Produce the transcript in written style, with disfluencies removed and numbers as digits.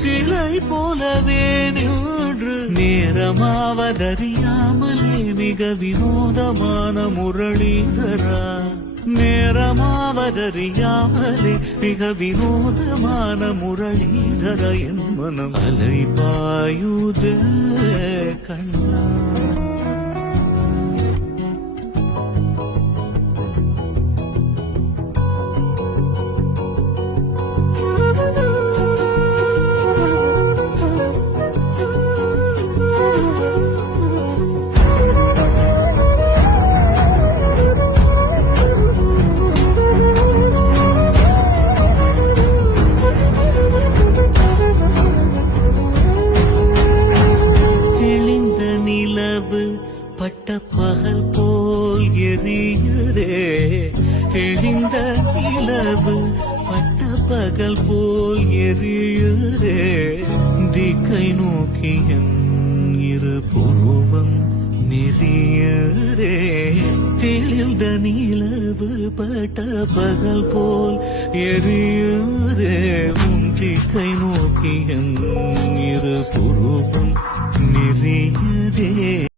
சிலை போலவே நின்று நேரமாவதறியாமலே மிக வினோதமான முரளிதரா. நேரமாவதறியாமலே மிக வினோதமான முரளிதர என் மனம் அலைபாயுதே கண்ணா. பட்ட பகல் போல் எரியுதே, தெளிந்த நிலவு பட்ட பகல் போல் எரியுதே. திக்கை நோக்கி என் இரு புருவம் நெறியுதே. தெளிந்த நிலவு பட்ட பகல் போல் எரியுதே. உன் திக்கை நோக்கி என் இரு புருவம் நெறியுதே.